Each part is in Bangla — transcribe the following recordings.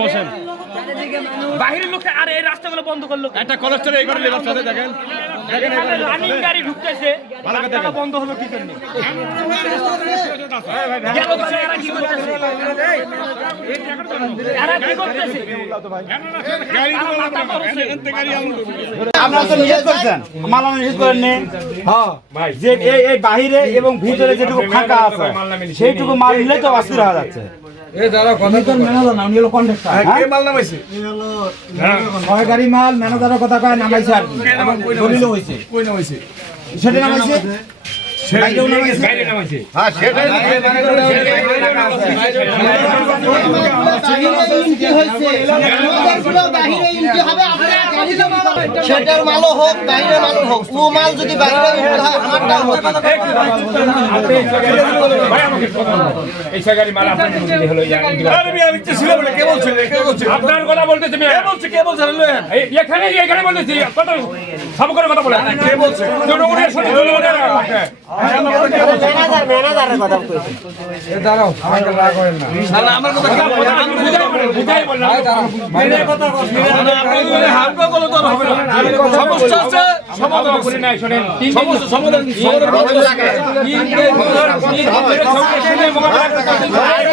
বসেন বাহিরের লোক আর এই রাস্তাগুলো বন্ধ করলো একটা কলেস্টরে এই করে লেবার সাথে দেখেন দেখেন রানিং গাড়ি ঢুকতেছে রাস্তাটা বন্ধ হলো কি জন্য গেল তো এরা কি করতেছে এরা কি করতেছে আপনারা তো নিষেধ করছেন মালামাল নিষেধ করেননি ভাই যে এই বাহিরে এবং ভিতরে যেটুকু ফাঁকা আছে সেইটুকু মাল নিলে তো অস্থির হয়ে যাচ্ছে সরকারি মাল ম্যানেজারের কথা কয় নামাইছে আর দলিল হইছে কই নামাইছে সেটা নামাইছে সেটার মালও হোক বাইরের মালও হোক ও মাল যদি বাইরে আমারটাও হোক আপনার কথা বলতেছে কে বলছে এখানে বলতেছি সব করে কথা বলে কে বলছে জনগণের সাথে জনগণের ম্যানেজারের কথা বলতেছি দাঁড়াও আমাকে রাগ করেন না আমার কথা বুঝাই বললাম কথা হালকা করে তো হবে না সমস্যা আছে সমাধান করে নাই শুনেন সমস্যা সমাধান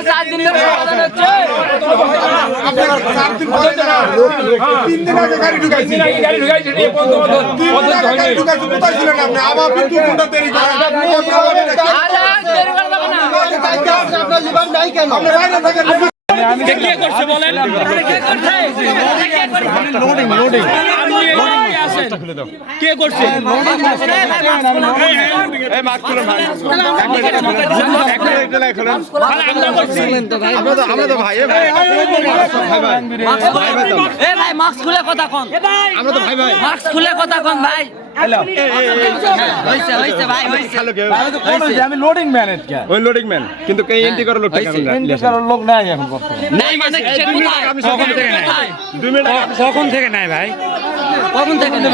চার দিন ধরে সমাধান হচ্ছে আপনারা 4 দিন পরে 3 দিন আগে গাড়ি ঢুকাইছি এই বন্ধ গাড়ি ঢুকাইছি কোথায় ছিলেন আপনি আবার কিন্তু কোনটা দেরি করেন আপনার জীবন নাই কেন আপনি বাইরে থাকেন কে করছে বলেন কে করছে এই মাস্ক খুলে ভাই আমরা তো ভাই ভাই ভাই মাস্ক খুলে কথা কোন আমরা তো ভাই ভাই মাস্ক খুলে কথা কোন ভাই হইছে ভাই হইছে আমি লোডিং ম্যান ওই লোডিং ম্যান কিন্তু কে এন্ট্রি করার লোকটা কেন এন্ট্রি করার লোক নাই এখন বর্তমানে নাই মানে সে কোথায় আমি কখন থেকে নাই 2 মিনিট কখন থেকে নাই ভাই কখন থেকে নাই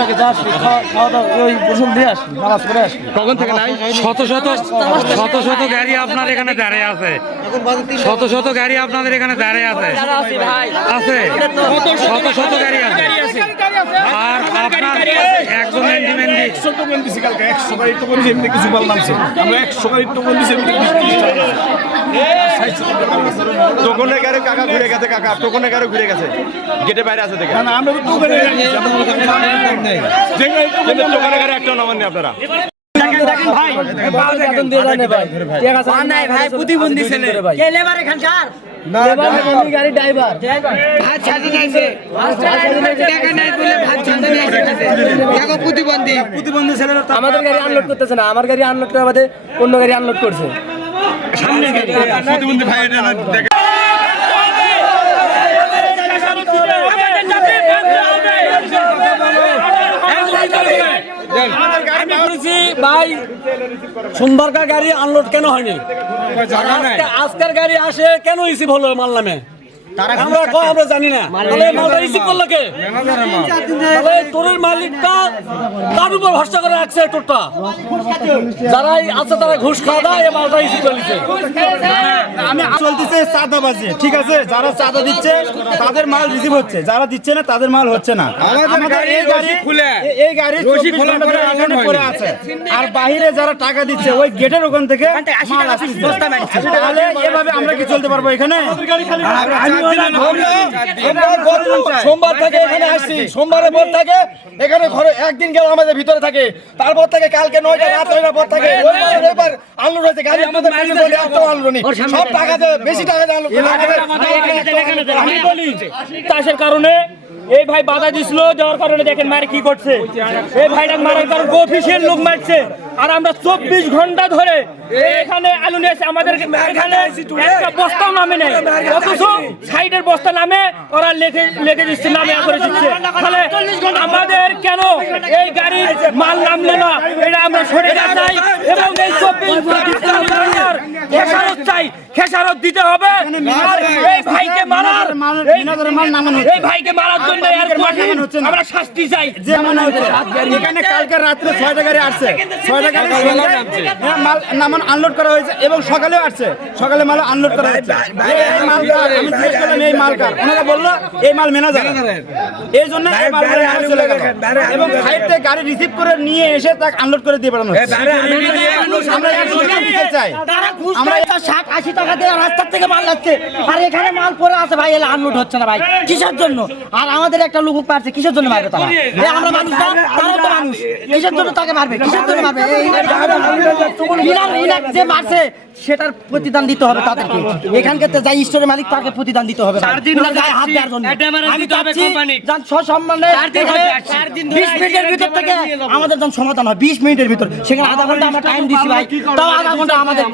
খাওয়া দাওয়া ওই গোসল দিয়ে আসি নামাজ পড়ে আসি কখন থেকে নাই শত শত গাড়ি আপনার এখানে দাঁড়িয়ে আছে শত গাড়ি আপনাদের এখানে দাঁড়িয়ে আছে আছে শত গাড়ি আছে আর আপনার একজন ডিমান্ডি 100 টোকেন দিছি কালকে 100 গাড়ি টোকেন দিছি এমনি কিছু বললাম আমরা 100 গাড়ি টোকেন দিছি এমনি টোকনে গাড়ি কাকা ঘুরে গেছে কাকা টোকনে গাড়ি ঘুরে গেছে গেটে বাইরে আছে দেখেন না আমরা তো টোকেনে গেছি যে গাড়ি কিন্তু টোকনে গাড়ি একটা নামান নেই আপনারা দেখেন ভাই বেতন দিয়ে জানে ভাই ঠিক আছে নাই ভাই প্রতিবন্ধী ছেলে কে লেবার এখানকার লেবার মানে গাড়ি ড্রাইভার ভাত ছাড়ি নাইছে টাকা নাই বলে ভাত ছাড়তে নাইছে দেখো প্রতিবন্ধী ছেলেরা আমাদের গাড়ি আনলোড করতেছে না আমার গাড়ি আনলোড করা বাদে অন্য গাড়ি আনলোড করছে সামনে প্রতিবন্ধী ভাই এটা দেখেন ভাই সোমবারকার গাড়ি আনলোড কেন হয়নি আজকের গাড়ি আসে কেন রিসিভ হলো মাল নামে আমরা জানি না তাহলে মালটা রিসিভ করলো কে তাহলে তোরের মালিকটা তার উপর ভরসা করে রাখছে টোটটা যারাই আছে তারা ঘুষ খাওয়া দেয় এই মালটা রিসিভ করেছে আমি চলতেছে চাঁদাবাজি ঠিক আছে যারা চাঁদা দিচ্ছে তাদের মাল রিসিভ হচ্ছে যারা দিচ্ছে না তাদের মাল হচ্ছে না আমাদের এই গাড়ি 24 ঘন্টা ধরে এখানে পড়ে আছে আর বাইরে যারা টাকা দিচ্ছে ওই গেটের ওখান থেকে মাল আসছে তাহলে এভাবে আমরা কি চলতে পারবো এখানে সোমবার থেকে এখানে আসছি সোমবারের পর থেকে এখানে ঘরে একদিন গেল আমাদের ভিতরে থাকে তারপর থেকে কালকে 9টা রাত 9টার পর থাকে এবার আনলোড হয়েছে গাড়ি আমাদের আনলোড নেই সব টাকা বেশি টাকা আমি বলি চাষের কারণে এই ভাই বাধা দিছিল যাওয়ার কারণে দেখেন মারে কি করছে এই ভাইটা মারার কারণ অফিসিয়াল লোক মারছে আর আমরা 24 ঘন্টা ধরে এখানে আলু নিয়ে আমাদের এখানে একটা বস্তাও নামে নেই অথচ সাইডের বস্তা নামে ওরা লেখে দিচ্ছে নামে করে দিচ্ছে তাহলে আমাদের কেন এই গাড়ির মাল নামলে না এটা আমরা সরে যাই এবং এই 24 ঘন্টার খেসারত চাই খেসারত দিতে হবে আর এই ভাইকে মারার এই ভাইকে মারার জন্য আমরা শাস্তি চাই যেমন এখানে কালকে রাত্রে 6টা গাড়ি আসছে 6টা একটা গাড়ি হ্যাঁ মাল নামান আনলোড করা হয়েছে এবং সকালেও আসছে, সকালে মাল আনলোড করা হয়েছে। এই মাল আমি জিজ্ঞেস করলাম এই মাল কার, ওনারা বললো এই মাল ম্যানেজার, এই জন্য এই মাল চলে গেল এবং সাইড থেকে গাড়ি রিসিভ করে নিয়ে এসে তাকে আনলোড করে দিয়ে পাঠানো হচ্ছে। আমরা এক সুযোগ দিতে চাই, তারা ঘুষ আমরা 60-80 টাকা দিয়ে রাস্তার থেকে মাল যাচ্ছে আর এখানে মাল পড়ে আছে ভাই, এলে আনলোড হচ্ছে না ভাই কিসের জন্য? আর আমাদের একটা লোক পারছে কিসের জন্য মারবে তারা? এই আমরা মানুষ না, তারাও তো মানুষ, কিসের জন্য তাকে মারবে, কিসের জন্য মারবে? যে মারছে সেটার প্রতিদান দিতে হবে তাদেরকে, এখানকার যাই স্টোরের মালিক তাকে প্রতিদান দিতে হবে গায়ে হাত দেওয়ার জন্য। আমি চাচ্ছি সসম্মানে 20 মিনিটের ভিতর থেকে আমাদের যখন সমাধান হয় 20 মিনিটের ভিতর, সেখানে আধা ঘন্টা আমরা টাইম দিছি ভাই, তাও আধা ঘন্টা আমাদের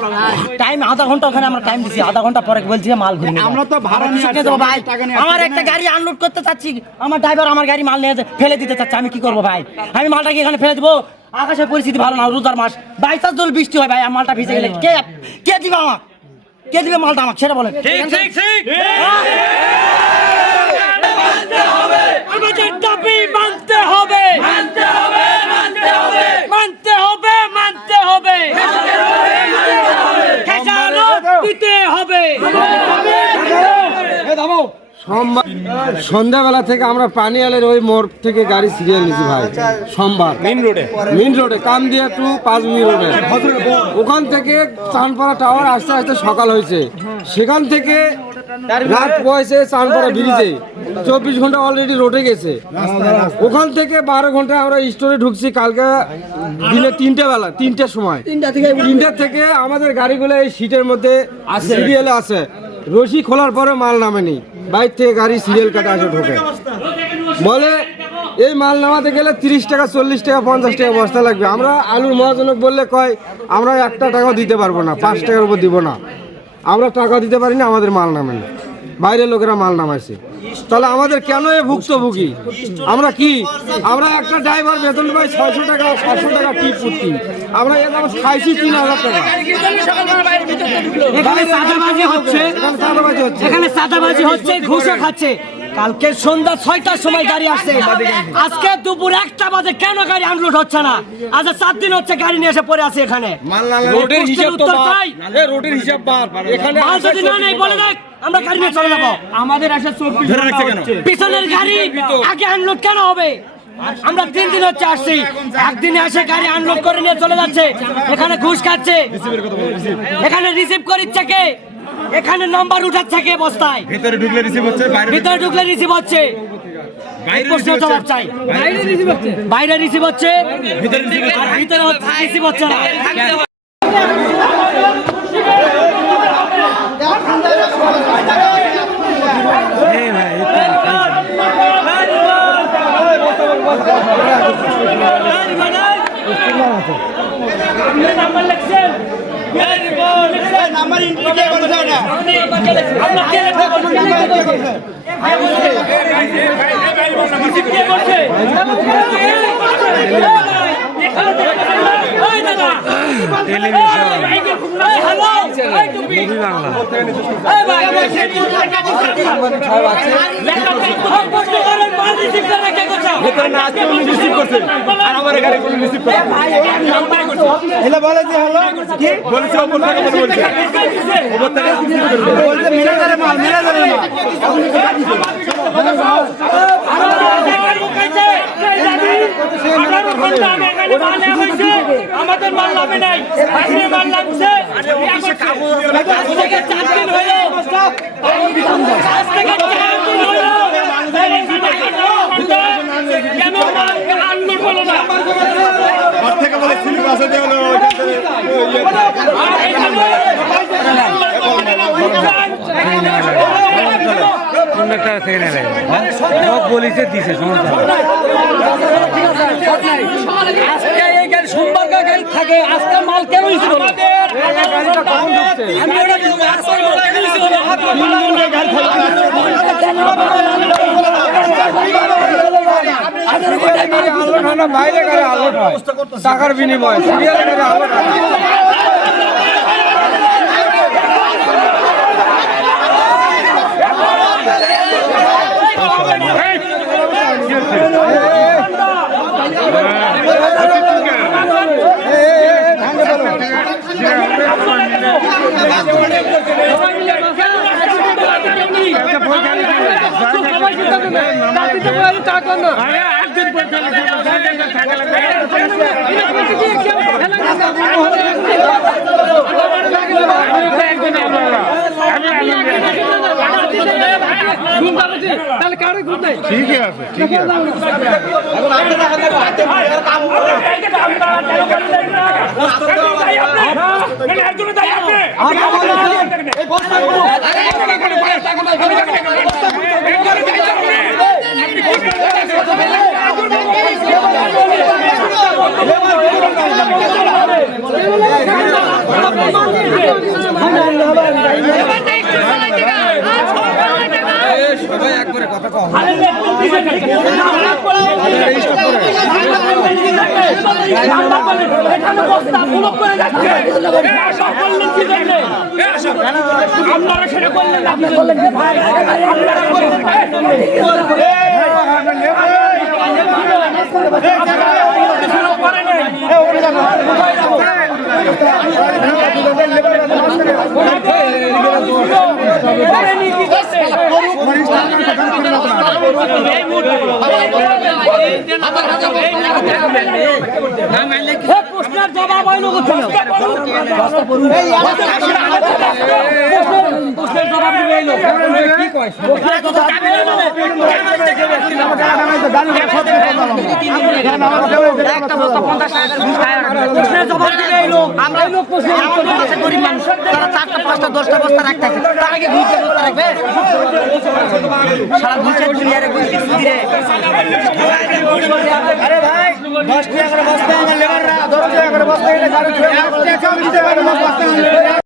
টাইম, আধা ঘন্টা ওখানে আমরা টাইম দিছি, আধা ঘন্টা পরে বলছি মাল ঘুরে আমরা তো ভাড়া নিয়ে দেবো ভাই। আমার একটা গাড়ি আনলোড করতে চাচ্ছি, আমার ড্রাইভার আমার গাড়ি মাল নিয়ে ফেলে দিতে চাচ্ছে, আমি কি করবো ভাই? আমি মালটাকে এখানে ফেলে দেবো? আকাশের পরিস্থিতি ভালো না, রোজার মাস, বাইচার জল বৃষ্টি হয় ভাই, আমার মালটা ভিজে গেলে কে দিবে আমাকে, কে দিবে মালটা আমাকে সেটা বলেন। আমাদের দাবি মানতে হবে, মানতে হবে, মানতে হবে, মানতে হবে, মানতে হবে, খেসারত দিতে হবে। সন্ধ্যাবেলা থেকে আমরা পানিয়ালের ওই মোড় থেকে গাড়ি সিরিয়াল নিয়েছি ভাই, সোমবার মেইন রোডে কামদিয়া টু 5 মিনিট রোডে, ওখান থেকে চানপাড়া টাওয়ার আস্তে আস্তে সকাল হয়েছে, সেখান থেকে রাত পয়সে চানপাড়া ব্রিজে 24 ঘন্টা অলরেডি রোডে গেছে, ওখান থেকে 12 ঘন্টা আমরা স্টোরে ঢুকছি কালকে দিনে 3টার সময়, 3টার থেকে আমাদের গাড়িগুলো এই সিটের মধ্যে সিরিয়ালে আছে, রশি খোলার পরে মাল নামেনি, বাইর থেকে গাড়ি সিরিয়াল কাটা আসে ঢোকে, বলে এই মাল নামাতে গেলে 30 টাকা 40 টাকা 50 টাকা বস্তা লাগবে। আমরা আলুর মহাজনক বললে কয় আমরা একটা টাকাও দিতে পারবো না, 5 টাকার উপর দিব না, আমরা টাকা দিতে পারি না, আমাদের মাল নামেনি, বাইরের লোকেরা মাল নামাইছে, তাহলে আমাদের কেন এ ভুক্তভোগী? আমরা কি, আমরা একটা ড্রাইভার বেতন পাই 600 টাকা 700 টাকা টিপ প্রতি, আমরা এখন খাইছি 3000 টাকা। এখানে চাঁদাবাজি হচ্ছে, এখানে চাঁদাবাজি হচ্ছে, ঘুষও খাচ্ছে। কালকে সন্ধ্যা 6টার সময় গাড়ি আসছে, আজকে দুপুর 1টা বাজে কেন গাড়ি আনলোড হচ্ছে না? আজ 4 দিন হচ্ছে গাড়ি নিয়ে এসে পড়ে আছে এখানে, রোডের হিসাব তো চাই, রোডের হিসাব বাদ, এখানে মাল যদি না নেই বলে দেখ আমরা গাড়ি নিয়ে চলে যাবো। আমাদের আসে 24 ঘন্টা হচ্ছে, পিছনের গাড়ি আগে আনলোড কেন হবে? আমরা 3 দিন হচ্ছে আসছি, একদিনে এসে গাড়ি আনলোড করে নিয়ে চলে যাচ্ছে, এখানে ঘুষ খাচ্ছে, এখানে রিসিভ করিচ্ছে কে, এখানে নাম্বার উঠাচ্ছে কে বস্তায়, ভিতরে ঢুকলে রিসিভ হচ্ছে, ভিতরে ঢুকলে রিসিভ হচ্ছে, এই প্রশ্নের জবাব চাই। বাইরে রিসিভ হচ্ছে, ভিতরে রিসিভ হচ্ছে না। নাম্বার লিখছেন, নাম্বার এন্ট্রি কে করেছে এটা? আমরা কে করছে? এলা বলে যে হলো কি বলছে ওপর থেকে বলছে, ওপর থেকে বলছে ম্যানেজারের মাল, ম্যানেজারের মাল। আমাদের মাল নামে নাই, মাল নামছে 4 দিন হলো, কেন আনলোড হলো না? ওর থেকে বলে সিলিপ আছে যে হলো পুলিশে দিছে আজকে এই গাড়ি সোমবার গাড়ি থাকে, আজকে মাল কেন ইস্যু হলো? বাইরে গাড়ি আলোট হয় টাকার বিনিময়ে, সিরিয়ালে গাড়ি আলোট হয়। তাহলে কারো ঘুর নাই ঠিকই আছে ঠিকই আছে সবাই একবারে কথা কম আপনারা সেটা করলেন আপনি বললেন প্রশ্নের জবাব হইল কোথায় প্রশ্নের জবাব দিল কি কয় একটা বস্তা 50 টাকা প্রশ্নের জবাব দিলে এই লোক আমরা এই লোক প্রশ্ন গরিব মানুষ তারা 4টা 5টা 10টা বস্তা রাখতেছে তার আগে 2টা বস্তা রাখবে সারা দুনিয়ারে গুষ্টি সুদিরে আরে ভাই 10 টাকা করে বস্তা আমার লেবাররা 10 টাকা করে বস্তা এটা গাড়ি ছুঁয়ে 1 টাকা করে বস্তা